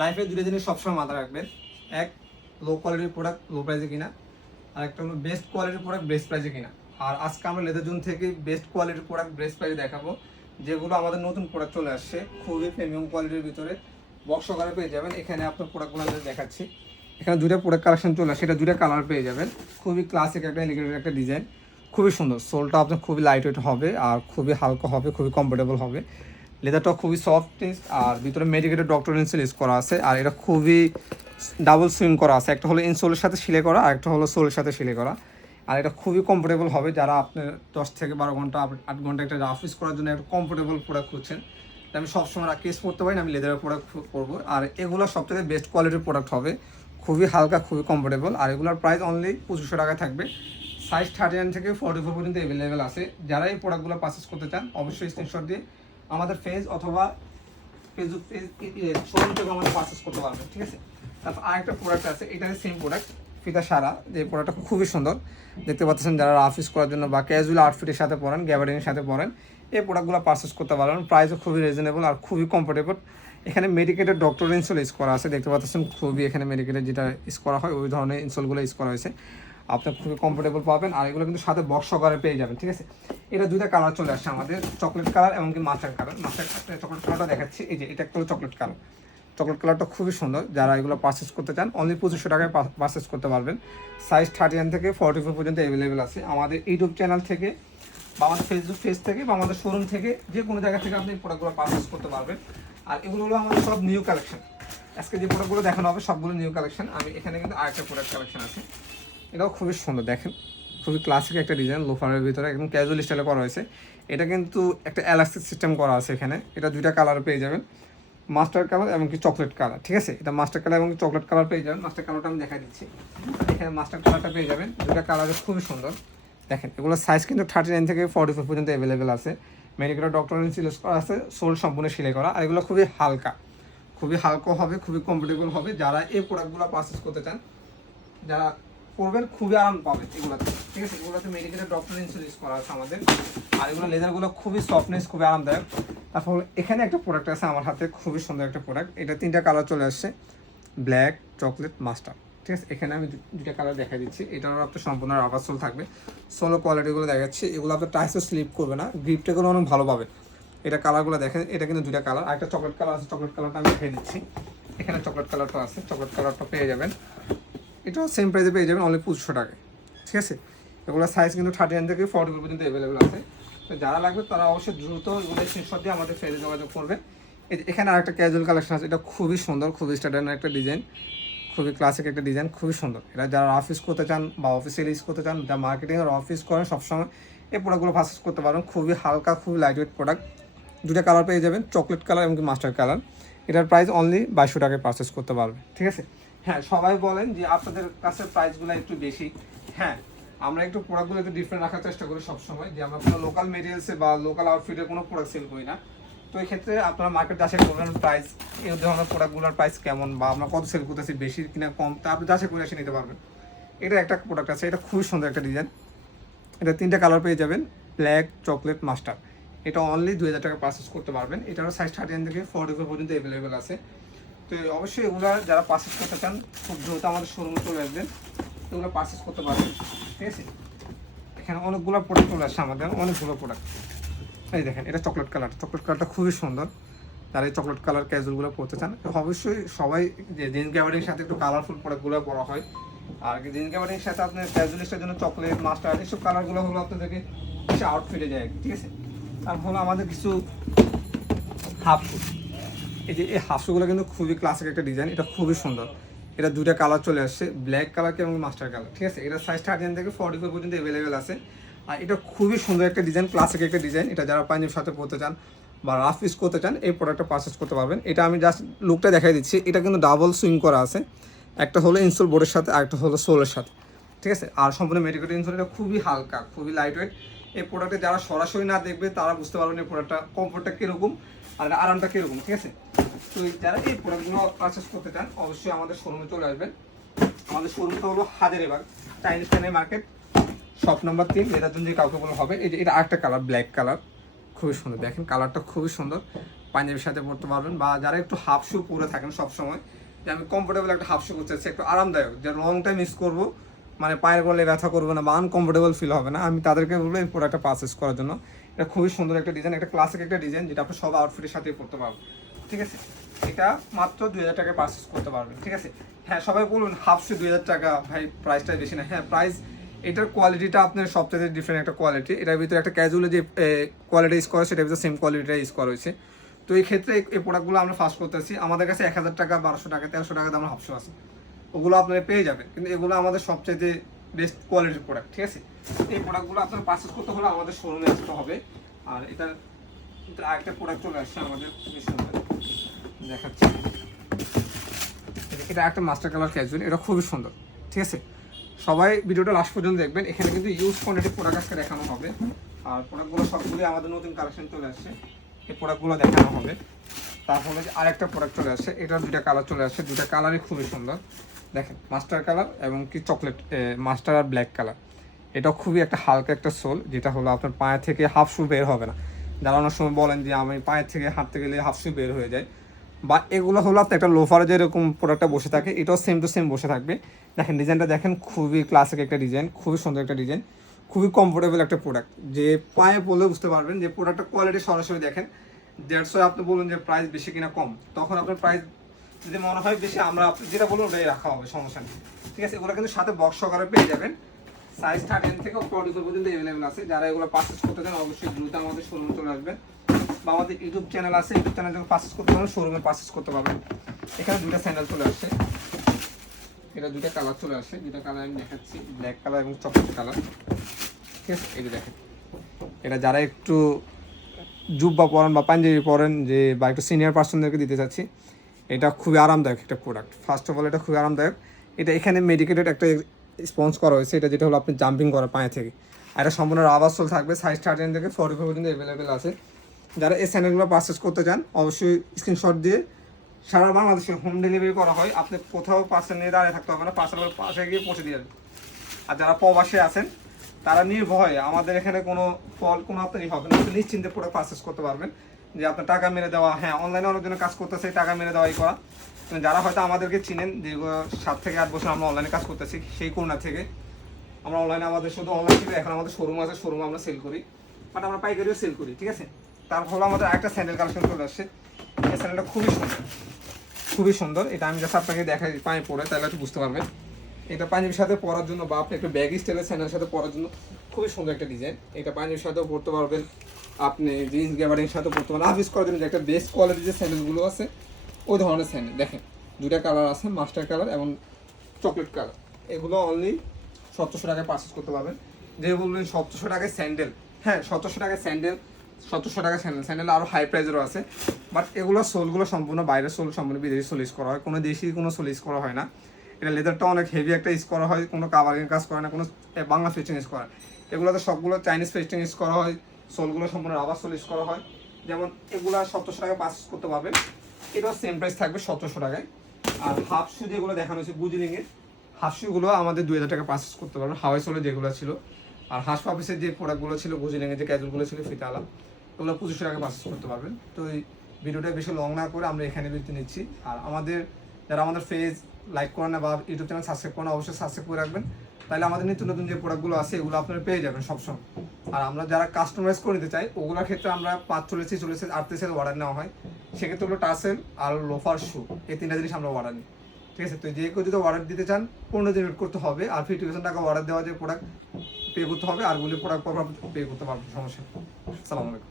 লাইফে দুটো জিনিস সবসময় মাথায় রাখবেন। এক লো কোয়ালিটির প্রোডাক্ট লো প্রাইসে কিনা। আর একটা হলো বেস্ট কোয়ালিটির প্রোডাক্ট বেস্ট প্রাইসে কিনা। আর আজকে আমরা লেদার জোন থেকে বেস্ট কোয়ালিটির প্রোডাক্ট বেস্ট প্রাইসে দেখাবো। যেগুলো আমাদের নতুন প্রোডাক্ট চলে আসছে, খুবই প্রিমিয়াম কোয়ালিটির ভিতরে। বক্স আকারে পেয়ে যাবেন। এখানে আপনার প্রোডাক্টগুলো আমি দেখাচ্ছি। এখানে দুটো প্রোডাক্ট কালেকশন চলে আসছে এটা দুটো কালার পেয়ে যাবেন। খুবই ক্লাসিক একটা এলিগেন্ট একটা ডিজাইন খুবই সুন্দর। সোলটা আপনার খুবই লাইট ওয়েট হবে আর খুবই হালকা হবে, খুবই কমফোর্টেবল হবে। লেদারটা খুবই সফট আর ভিতরে মেডিকেটেড ডক্টর ইনসোল ইউজ করা আছে। আর এটা খুবই ডাবল সুইং করা আছে। একটা হলো ইনসোলের সাথে সিলে করা আর একটা হলো সোলের সাথে সিলে করা। আর এটা খুবই কমফোর্টেবল হবে যারা আপনার দশ থেকে বারো ঘণ্টা, আট ঘণ্টা একটা ইউজ করার জন্য একটা কমফোর্টেবল প্রোডাক্ট খুঁজছেন। আমি সবসময় কেস করতে পারি না, আমি লেদারের প্রোডাক্ট করব। আর এগুলো সবথেকে বেস্ট কোয়ালিটির প্রোডাক্ট হবে। খুবই হালকা, খুবই কমফোর্টেবল আর এগুলোর প্রাইস অনলি পঁচিশশো টাকায় থাকবে। সাইজ থার্টি নাইন থেকে ফোর্টি ফোর পর্যন্ত অ্যাভেলেবেল আছে। যারা এই প্রোডাক্টগুলো পারচেস করতে চান, অবশ্যই স্ক্রিনশট দিয়ে আমাদের ফেজ অথবা ফেসবুক পেজ শোরুম থেকে আমাদের পারচেস করতে পারবেন ঠিক আছে? তারপর আরেকটা প্রোডাক্ট আছে এটা সেম প্রোডাক্ট ফিতা সারা। যে প্রোডাক্টটা খুবই সুন্দর। দেখতে পাচ্ছেন যারা অফিস করার জন্য বা ক্যাজুয়াল আউটফিটের সাথে পরেন গ্যাবারিংয়ের সাথে পরেন, এই প্রোডাক্টগুলো পারচেস করতে পারবেন প্রাইসও খুবই রিজনেবল আর খুবই কমফোর্টেবল এখানে মেডিকেটের ডক্টর ইনসোল ইউজ করা আছে। দেখতে পাচ্ছেন খুবই এখানে মেডিকেটের যেটা ইউজ করা হয়, ওই ধরনের ইনসোলগুলো ইউজ করা হয়েছে। আপনি খুবই কমফোর্টেবল পাবেন আর এগুলো কিন্তু সাথে বক্স সহকারে পেয়ে যাবেন, ঠিক আছে? এটা দুইটা কালার চলে আসছে আমাদের চকলেট কালার এমনকি মাস্টার কালার মাস্টার চকলেট কালারটা দেখাচ্ছি, এই যে এটা একটা চকলেট কালার চকলেট কালারটা খুবই সুন্দর, যারা এগুলো পারচেস করতে চান অনলি পঁচিশশো টাকায় পারচেস করতে পারবেন। সাইজ থার্টি ওয়ান থেকে ফর্টি ফোর পর্যন্ত অ্যাভেলেবেল আছে। আমাদের ইউটিউব চ্যানেল থেকে বা আমাদের ফেসবুক পেজ থেকে বা আমাদের শোরুম থেকে যে কোনো জায়গা থেকে আপনি প্রোডাক্টগুলো পারচেস করতে পারবেন। আর এগুলো হলো আমাদের সব নিউ কালেকশন আজকে যে প্রোডাক্টগুলো দেখানো হবে, সবগুলো নিউ কালেকশন আমি এখানে কিন্তু আরেকটা প্রোডাক্ট কালেকশন আছে। এটাও খুবই সুন্দর, দেখেন। খুবই ক্লাসিক একটা ডিজাইন লোফারের ভিতরে, একদম ক্যাজুয়াল স্টাইলে করা হয়েছে। এটা কিন্তু একটা এলাস্টিক সিস্টেম করা আছে এখানে। এটা দুইটা কালার পেয়ে যাবেন। মাস্টার কালার এবং কি চকলেট কালার ঠিক আছে? এটা মাস্টার কালার এবং চকলেট কালার পেয়ে যাবেন। মাস্টার কালারটা আমি দেখাই দিচ্ছি। এখানে মাস্টার কালারটা পেয়ে যাবেন। দুটা কালারে খুবই সুন্দর। দেখেন এগুলো সাইজ কিন্তু থার্টি নাইন থেকে ফর্টি ফোর পর্যন্ত অ্যাভেলেবেল আছে। মেডিকেল ডক্টর সিলেস করা আছে সোল সম্পূর্ণ সেলাই করা। আর এগুলো খুবই হালকা। খুবই হালকা হবে, খুবই কমফোর্টেবল হবে। যারা এই প্রোডাক্টগুলো পারচেস করতে চান, যারা করবেন, খুবই আরাম পাবেন এগুলোতে। ঠিক আছে? এগুলোতে মেডিকেলের ডক্টর ইন্স্যুরেন্স করা আছে আমাদের। আর এগুলো লেদারগুলো খুবই সফটনেস খুবই আরামদায়ক। তারপর এখানে একটা প্রোডাক্ট আছে আমার হাতে, খুবই সুন্দর একটা প্রোডাক্ট এটা তিনটা কালার চলে আসছে। ব্ল্যাক চকলেট মাস্টার ঠিক আছে? এখানে আমি দুটা কালার দেখা দিচ্ছি। এটারও আপনার সম্পূর্ণ রাবার সোল থাকবে। সোলো কোয়ালিটিগুলো দেখাচ্ছি। এগুলো আপনার টাইসও স্লিপ করবে না। গ্রিপটা কোনো অনেক ভালো পাবে। এটা কালারগুলো দেখেন। এটা কিন্তু দুইটা কালার আর একটা চকলেট কালার আছে চকলেট কালারটা আমি দেখিয়ে দিচ্ছি। এখানে চকলেট কালারটা আছে। চকলেট কালারটা পেয়ে যাবেন। এটাও সেম প্রাইসে পেয়ে যাবেন অনলি পঁচিশশো টাকায়। ঠিক আছে? এগুলো সাইজ কিন্তু থার্টি নাইন থেকে ফর্টি পর্যন্ত অ্যাভেলেবেল আছে। তো যারা লাগবে তারা অবশ্যই দ্রুত এগুলো স্ক্রিনশট দিয়ে আমাদের ফেসে যোগাযোগ করবেন। এখানে আরেকটা ক্যাজুয়াল কালেকশন আছে, এটা খুবই সুন্দর, খুবই স্ট্যান্ডার্ড একটা ডিজাইন খুবই ক্লাসিক একটা ডিজাইন খুবই সুন্দর। এটা যারা অফিস করতে চান বা অফিসে ইউজ করতে চান যা মার্কেটিং আর অফিস করেন, সবসময় এই প্রোডাক্টগুলো পারচেস করতে পারেন। খুবই হালকা, খুবই লাইট ওয়েট প্রোডাক্ট দুটা কালার পেয়ে যাবেন চকলেট কালার এবং মাস্টার কালার এটার প্রাইস অনলি বাইশশো টাকায় পারচেস করতে পারবে ঠিক আছে? হ্যাঁ সবাই বলেন যে আপনাদের কাছে প্রাইসগুলো একটু বেশি। হ্যাঁ আমরা একটু প্রোডাক্টগুলো একটু ডিফারেন্ট রাখার চেষ্টা করি সবসময়, যে আমরা কোনো লোকাল মেটেরিয়ালসে বা লোকাল আউটফিটের কোনো প্রোডাক্ট সেল করি না। তো এই ক্ষেত্রে আপনারা মার্কেট যাচাই করবেন প্রাইস এই ধরনের প্রোডাক্টগুলোর প্রাইস কেমন বা আমরা কত সেল করতেছি, বেশি কিনা কম, তা আপনি যাচাই করে এসে নিতে পারবেন। এটা একটা প্রোডাক্ট আছে, এটা খুবই সুন্দর একটা ডিজাইন এটা তিনটা কালার পেয়ে যাবেন ব্ল্যাক চকলেট মাস্টার এটা অনলি দুই হাজার টাকা পারচেস করতে পারবেন। এটারও সাইজ থার্টি থেকে ফোর পর্যন্ত অ্যাভেলেবেল আছে। তো অবশ্যই এগুলো যারা পারচেস করতে চান, খুব দ্রুত আমাদের শোরুমে চলে আসবেন। এগুলো পারচেস করতে পারবেন, ঠিক আছে? এখানে অনেকগুলো প্রোডাক্ট চলে আসছে আমাদের, অনেকগুলো প্রোডাক্ট এই দেখেন, এটা চকলেট কালার চকলেট কালারটা খুবই সুন্দর। যারা এই চকলেট কালার ক্যাজুয়ালগুলো পরতে চান অবশ্যই সবাই যে জিন্স গ্যাবারির সাথে একটু কালারফুল প্রোডাক্টগুলো পরা হয়। আর জিন্স গ্যাবারির সাথে আপনার ক্যাজুয়ালিস্টের জন্য চকলেট মাস্টার এইসব কালারগুলো হলো আপনাদেরকে বেশি আউটফিটে যায় আর ঠিক আছে? তারপর হলো আমাদের কিছু হাফ শুট এই যে, এই হাফ কিন্তু খুবই ক্লাসিক একটা ডিজাইন এটা খুবই সুন্দর। এটা দুটা কালার চলে আসছে ব্ল্যাক কালার এবং মাস্টার কালার ঠিক আছে? এটা সাইজ থার্টি থেকে ফর্টি ফোর পর্যন্ত অ্যাভেলেবেল আছে। আর এটা খুবই সুন্দর একটা ডিজাইন ক্লাসিক একটা ডিজাইন এটা যারা পাঞ্জাবের সাথে পড়তে চান বা রাফ ইউজ করতে চান, এই প্রোডাক্টটা পারচেস করতে পারবেন। এটা আমি জাস্ট লুকটা দেখাই দিচ্ছি, এটা কিন্তু ডাবল সুইং করা আছে। একটা হলো ইনসোল বোর্ডের সাথে, আর একটা হলো সোলের সাথে, ঠিক আছে? আর সম্পূর্ণ মেডিকেল ইনসোল এটা খুবই হালকা, খুবই লাইট ওয়েট এই প্রোডাক্টে যারা সরাসরি না দেখবে, তারা বুঝতে পারবেন এই প্রোডাক্টটা কমফোর্টটা কীরকম, আর আরামটা কীরকম, ঠিক আছে? তো যারা এই প্রোডাক্টগুলো পারচেস করতে চান, অবশ্যই আমাদের শোরুমে চলে আসবেন। আমাদের শোরুমটা হলো হাজারিবাগ চাইনিজ চাইনাই মার্কেট শপ নাম্বার তিন জন্য যে কাউকে বলে হবে, এই যে এটা আরেকটা কালার ব্ল্যাক কালার খুবই সুন্দর। দেখেন কালারটা খুবই সুন্দর। পাঞ্জাবির সাথে পরতে পারবেন বা যারা একটু হাফ শু পরে থাকেন সবসময়, যে আমি কমফোর্টেবল একটা হাফ শু করতে চাচ্ছি, একটু আরামদায়ক, যে লং টাইম ইউজ করব মানে পায়ের বলে ব্যথা করবে না বা আনকমফোর্টেবল ফিল হবে না, আমি তাদেরকে বলব এই প্রোডাক্টটা পারচেস করার জন্য। এটা খুবই সুন্দর একটা ডিজাইন একটা ক্লাসিক একটা ডিজাইন যেটা আপনি সব আউটফিটের সাথে পড়তে পারবেন। ঠিক আছে? এটা মাত্র দুই হাজার টাকায় পারচেস করতে পারবেন, ঠিক আছে? হ্যাঁ সবাই বলুন হাফ শু দুই হাজার টাকা, ভাই প্রাইসটা বেশি না। হ্যাঁ প্রাইস এটার কোয়ালিটিটা আপনার সবথেকে ডিফারেন্ট একটা কোয়ালিটি এটার ভিতরে একটা ক্যাজুয়ালি যে কোয়ালিটি ইউজ করা সেটার ভিতরে সেম কোয়ালিটিটা ইউজ করা হয়েছে। তো এই ক্ষেত্রে এই- প্রোডাক্টগুলো আমরা ফার্স্ট করতেছি। আমাদের কাছে এক হাজার টাকা, বারোশো টাকা, তেরোশো টাকা দাম হাফশো আছে। ওগুলো আপনারা পেয়ে যাবেন। কিন্তু এগুলো আমাদের সবচেয়ে বেস্ট কোয়ালিটির প্রোডাক্ট ঠিক আছে? এই প্রোডাক্টগুলো আপনার পারচেস করতে হলে আমাদের শোরুমে আসতে হবে। আর এটা এটা আরেকটা প্রোডাক্ট চলে আসছে আমাদের খুবই সুন্দর। দেখাচ্ছি। এটা- একটা মাস্টার কালার ক্যাজুয়াল এটা খুবই সুন্দর, ঠিক আছে? সবাই ভিডিওটা লাস্ট পর্যন্ত দেখবেন, এখানে কিন্তু ইউজ কোয়ান্টিটি প্রোডাক্ট আজকে দেখানো হবে। আর প্রোডাক্টগুলো সবগুলোই আমাদের নতুন কালেকশন চলে আসছে। এই প্রোডাক্টগুলো দেখানো হবে। তারপরে আরেকটা প্রোডাক্ট চলে আসছে, এটার দুইটা কালার চলে আসছে। দুইটা কালারই খুবই সুন্দর। দেখেন মাস্টার কালার এবং কি চকলেট মাস্টার আর ব্ল্যাক কালার এটা খুবই একটা হালকা একটা সোল যেটা হলো আপনার পায়ে থেকে হাফ শু বের হবে না। অনেক সময় বলেন যে আমি পায়ের থেকে হাঁটতে গেলে হাফ শু বের হয়ে যায় বা এগুলো হলো আপনার একটা লোফারে যেরকম প্রোডাক্টটা বসে থাকে, এটাও সেম টু সেম বসে থাকবে। দেখেন ডিজাইনটা দেখেন, খুবই ক্লাসিক একটা ডিজাইন খুবই সুন্দর একটা ডিজাইন খুবই কমফোর্টেবল একটা প্রোডাক্ট যে পায়ে পরলে বুঝতে পারবেন যে প্রোডাক্টের কোয়ালিটি সরাসরি দেখেন, দেড়শো আপনি বলুন যে প্রাইস বেশি কিনা কম, তখন আপনার প্রাইস যদি মনে হয় বেশি, আমরা আপনি যেটা বলুন ওটাই রাখা হবে, সমস্যা নেই। ঠিক আছে, এগুলো কিন্তু সাথে বক্স সহকারে পেয়ে যাবেন। সাইজ থার্টিন থেকে ফর্টি পর্যন্ত অ্যাভেলেবেল আছে। যারা এগুলো পারচেস করতে চান, অবশ্যই দ্রুত আমাদের শোরুমে চলে আসবেন। বা আমাদের ইউটিউব চ্যানেল আছে ইউটিউব চ্যানেল যখন পারচেস করতে পারবেন শোরুমে পারচেস করতে পারবেন। এখানে দুইটা স্যান্ডেল চলে আসছে এটা দুইটা কালার চলে আসছে দুইটা কালার আমি দেখাচ্ছি। ব্ল্যাক কালার এবং চকলেট কালার ঠিক আছে? এই দেখেন। এটা যারা একটু জুব্বা পরেন বা পাঞ্জাবি পরেন, যে বা একটু সিনিয়র পার্সনদেরকে দিতে চাচ্ছি, এটা খুবই আরামদায়ক একটা প্রোডাক্ট ফার্স্ট অফ অল এটা খুবই আরামদায়ক। এটা এখানে মেডিকেটেড একটা স্পঞ্জ করা হয়েছে, এটা যেটা হলো আপনি জাম্পিং করার পায়ে থেকে। আর এটা সম্পূর্ণ রাবার সোল থাকবে সাইজ থার্টিন থেকে ফর্টি ফাইভ পর্যন্ত অ্যাভেলেবেল আছে। যারা এই স্যান্ডেলগুলো পারচেস করতে চান, অবশ্যই স্ক্রিনশট দিয়ে সারা বাংলাদেশে হোম ডেলিভারি করা হয়। আপনি কোথাও পার্সেল নিয়ে দাঁড়িয়ে থাকতে হবে না পার্সেল পাশে গিয়ে পৌঁছে দিয়ে আর যারা প্রবাসে আছেন, তারা নির্ভয়ে আমাদের এখানে কোনো ফল, কোনো আপনারই হবে না নিশ্চিন্তে প্রোডাক্ট পারচেস করতে পারবেন। যে আপনার টাকা মেরে দেওয়া হ্যাঁ অনলাইনে অনেকজনের কাজ করতেছে টাকা মেরে দেওয়াই করা। যারা হয়তো আমাদেরকে চিনেন, দীর্ঘ সাত থেকে আট বছর আমরা অনলাইনে কাজ করতেছি, সেই করোনা থেকে। আমরা অনলাইনে আমাদের শুধু অনলাইন থেকে, এখন আমাদের শোরুম আছে শোরুমে আমরা সেল করি। বাট আমরা পাইকারিও সেল করি, ঠিক আছে? তার ফলে আমাদের একটা স্যান্ডেল কালেকশন চলে আসছে। এই স্যান্ডেলটা খুবই সুন্দর খুবই সুন্দর। এটা আমি জাস্ট আপনাকে দেখাই পায়ে পরে তাহলে একটু বুঝতে পারবেন। এটা পাঞ্জাবির সাথে পরার জন্য বা আপনি একটা ব্যাগি স্টাইলের স্যান্ডেলের সাথে পরার জন্য খুবই সুন্দর একটা ডিজাইন এটা পাঞ্জাবির সাথেও পরতে পারবেন। আপনি জিন্স গ্যাবারিংয়ের সাথে পরতে পারেন। আফিস করার জন্য যে একটা বেস্ট কোয়ালিটির যে স্যান্ডেলগুলো আছে, ওই ধরনের স্যান্ডেল দেখেন দুটা কালার আছে মাস্টার কালার এবং চকলেট কালার এগুলো অনলি সতেরোশো টাকায় পারচেস করতে পারবেন। যে বলবেন সতেরোশো টাকায় স্যান্ডেল হ্যাঁ সতেরোশো টাকায় স্যান্ডেল সতেরোশো টাকা স্যান্ডেল স্যান্ডেল আরও হাই প্রাইজেরও আছে। বাট এগুলো সোলগুলো সম্পূর্ণ বাইরের সোল সম্পূর্ণ বিদেশি সোল ইউজ করা হয়। কোনো দেশি কোনো সোল ইউজ করা হয় না। এটা লেদারটা অনেক হেভি একটা ইউজ করা হয়। কোনো কাভারিং কাজ করে না, কোনো বাংলা ফেস্টিং ইউজ করা। এগুলোতে সবগুলো চাইনিজ ফেস্টিং ইউজ করা হয়। সোলগুলো সম্পূর্ণ রাবার সোল ইউজ করা হয়। যেমন এগুলো সতেরোশো টাকা পারচেস করতে পারবেন। এটাও সেম প্রাইস থাকবে সতেরোশো টাকায়। আর হাফ শু যেগুলো দেখানো হয়েছে বুজিলিংয়ের হাফ শুগুলো আমাদের দুই হাজার টাকা পারচেস করতে পারবেন। হাওয়াই সোলে যেগুলো ছিল। আর হাঁস পাপিসের যে প্রোডাক্টগুলো ছিল বুজিলিংয়ের যে ক্যাজুয়ালগুলো ছিল, ফিতালা, ওগুলো পঁচিশশো টাকা পারচেস করতে পারবেন। তো এই ভিডিওটা বেশি লং না করে আমরা এখানে বিরতি নিচ্ছি। আর আমাদের, যারা আমাদের ফেজ লাইক করেন না বা ইউটিউব চ্যানেল সাবস্ক্রাইব করেন অবশ্যই সাবস্ক্রাইব করে রাখবেন। তাহলে আমাদের নিত্য নতুন যে প্রোডাক্টগুলো আছে, এগুলো আপনারা পেয়ে যাবেন সবসময়। আর আমরা যারা কাস্টমাইজ করে নিতে চাই, ওগুলোর ক্ষেত্রে আমরা পাঁচ চল্লিশ চল্লিশ আটত্রিশ অর্ডার নেওয়া হয়। সেক্ষেত্রে হলো টাসেল আর লোফার শু এই তিনটা জিনিস আমরা অর্ডার নিই। ঠিক আছে? তো যে কেউ যদি অর্ডার দিতে চান, পনেরো দিন করতে হবে। আর ফিফটি পার্সেন্ট টাকা অর্ডার দেওয়া যে প্রোডাক্ট পে করতে হবে। আর গুলি প্রোডাক্ট পে করতে পারবেন, সমস্যা। আসসালামু আলাইকুম।